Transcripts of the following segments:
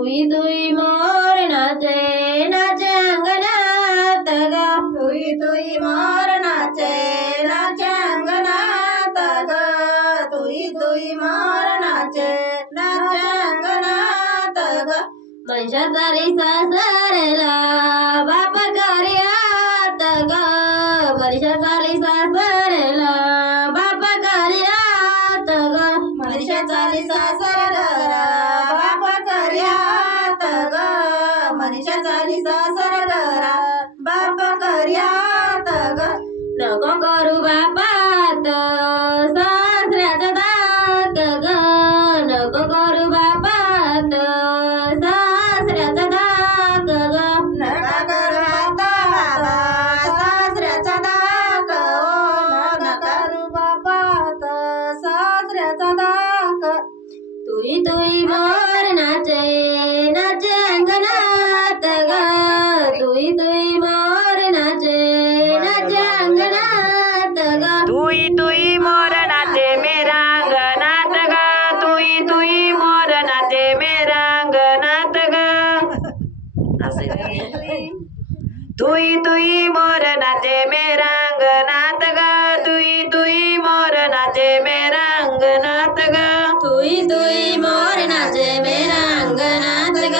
तुई तुई मोर नाचे नाचे अंगणात ग तुई तुई मोर नाचे नाचे अंगणात ग तुई तुई मोर नाचे नाचे अंगणात ग मनशा चाली सासरला बाप कार्यात ग मनशा चाली सासरला बाप कार्यात ग मनशा चाली सासरला बाप कार्यात ग मनशा चाली सासरला बाप कार्यात ग नको करू बापात सासऱ्याचा दाग ग नको करू बापात सासऱ्याचा दाग ग नका करू बाबा सासऱ्याचा दाग नका करू बापात सासऱ्याचा दाग तुई तुई मोर नाचे नाचे अंगणात ग तुई तुई मोर नाचे नाचे अंगणात ग तुई तुई मोर नाचे मेरा अंगणात ग तुई तुई मोर नाचे मेरा अंगणात ग तुई तुई मोर नाचे मेरा अंगणात ग तुई तुई मोर नाचे मेरा अंगणात ग तुई तुई मोर नाचे मेरा अंगणात ग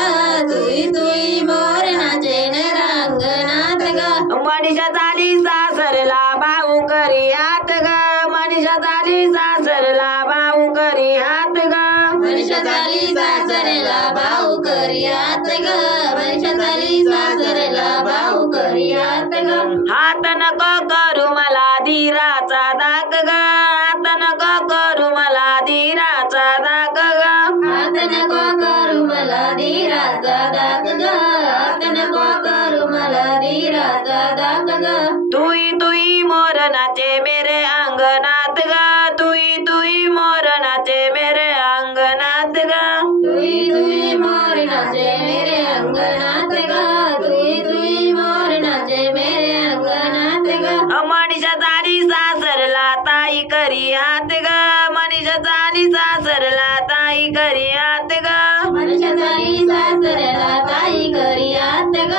तुई तुई मोर नाचे मेरा अंगणात ग मनीषा झाली सासरला भाऊ करी हात ग मनीषा झाली सासरला भाऊ करी हात ग मनीषा झाली सासरला भाऊ करियात ग मनीषा झाली सासरला भाऊ करियात ग हात नको करू मला धीराचा दाग ग हात नको करू मला धीराचा दाग ग हात नको करू मला धीराचा दाग ग हात नको करू मला धीराचा दाग ग तुई तुई मोर नाचे मेरे अंगणात ग तुई तुई मोर नाचे मेरे अंगणात ग तुई तुई मोर नाचे मेरे अंगणात ग तुई तुई मोर नाचे मेरे अंगणात ग मनीषा झाली सासरला ताई करी हात ग मनीषा झाली सासरला ताई करी हात ग मनीषा झाली सासरला ताई करियात ग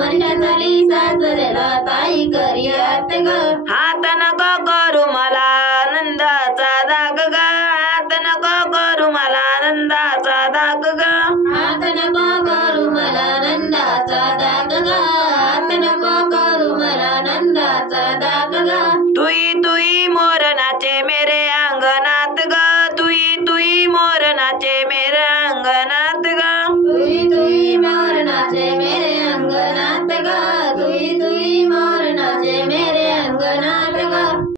मनीषा झाली सासरला ताई करियात ग हात नको करू मला आनंदाचा दाग ग हात नको करू मला आनंदाचा दाग ग हात नको करू मला नंदाचा दाग ग हात नको करू मला नंदाचा दाग ग तुई तुई मोर नाचे मेरे अंगणात ग तुई तुई मोर नाचे